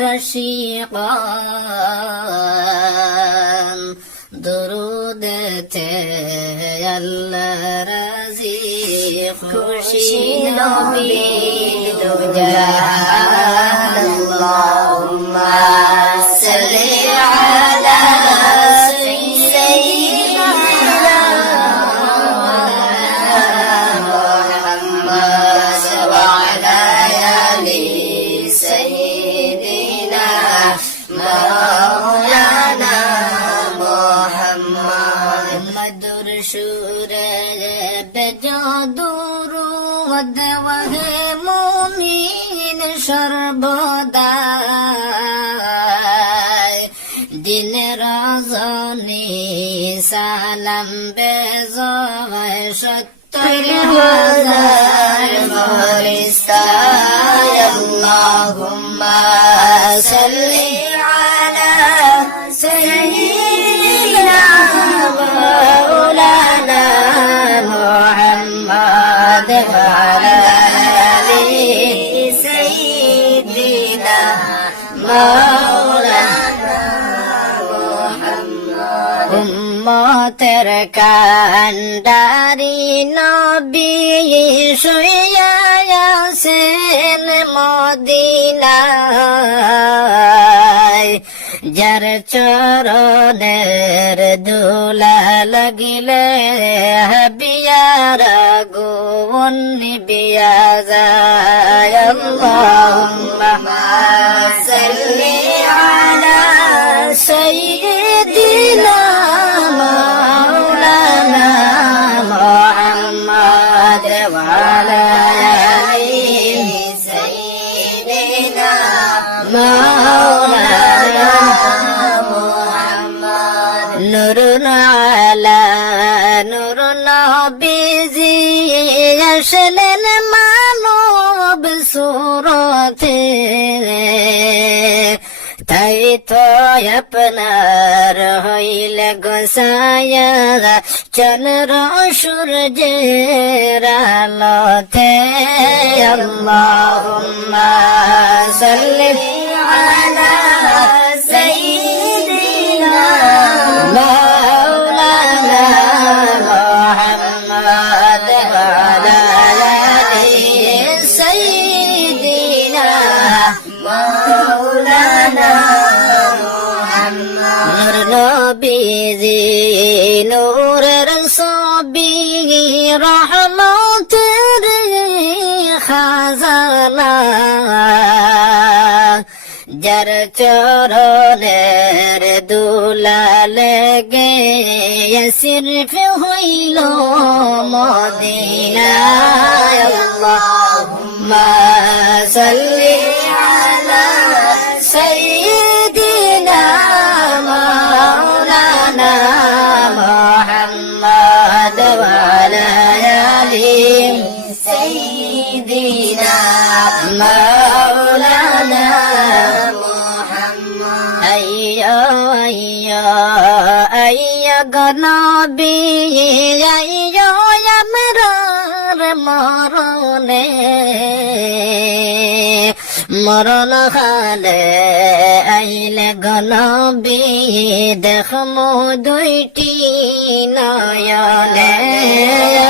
রশিকান দুরুদ রাজি খুশি নবী দুজাহান দেওয়াহে মুমিন সর্বদা দিন রজনী সালাম বেজয় সত্তর হাজার ফরিস্তায় উম্মতের কান্ডারি নবী শুয়াছেন মদিনায় যার চরণের দুলা লাগিলে বিয়ার গুণ বিয়া যায় নবীজি আসলেন মানব সুরতে তাই তো আপনার হইলে গোসায়া চন্দ্র সূর্যের আলোতে। আল্লাহুম্মা সাল্লি নূরের ছবি রহমতের খাজানা। যার চরণের দুলা লেগে সিরফ হইল মদিনায়। আল্লাহুম্মা সাল্লি আলা আইয়া আইয়া আইয়া গনবি আইয়া আমরার মরণে। মরণ খালে আইলে গনবি দেখ মো দুইটি নয়নে।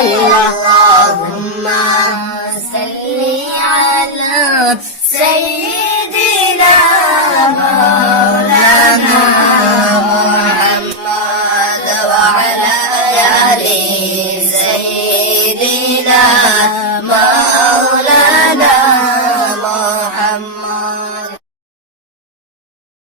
আল্লাহুম্মা সাল্লি محمد وعلى آل سيدنا